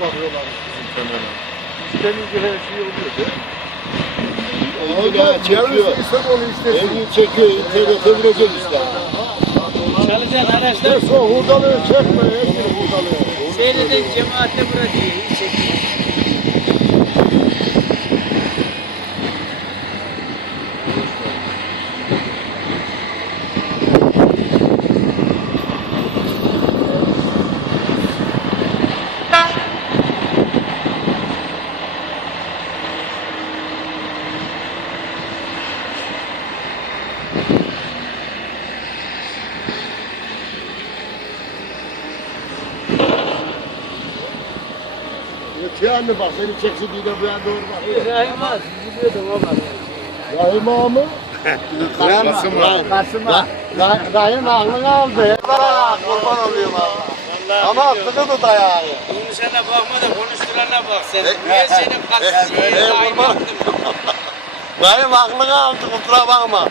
bakıyorlar bizim kenara. İstenince her şey oluyor değil mi? Çekiyor. İnsan onu istesin. Elini çekiyor, internete vuracak işte. Çalışan araçlar o hurdalığı çekme. Hepsini hurdalığı. seyreden cemaatle bırakıyor. iyi çekiyor. Öte anne bak beni çeksin diye de bu yana doğru bak. Rahimaz. Biliyordum ama. Rahim ağa mı? Kasım ağa. Kasım ağa. Rahim aklını aldı. Kurban olayım Allah. Ama sıkı tut ayağı. Konuşana bakma da konuşturana bak sen. Niye senin kasın? e, Rahim kurban. aklın. Rahim aklını aldı kusura bakma.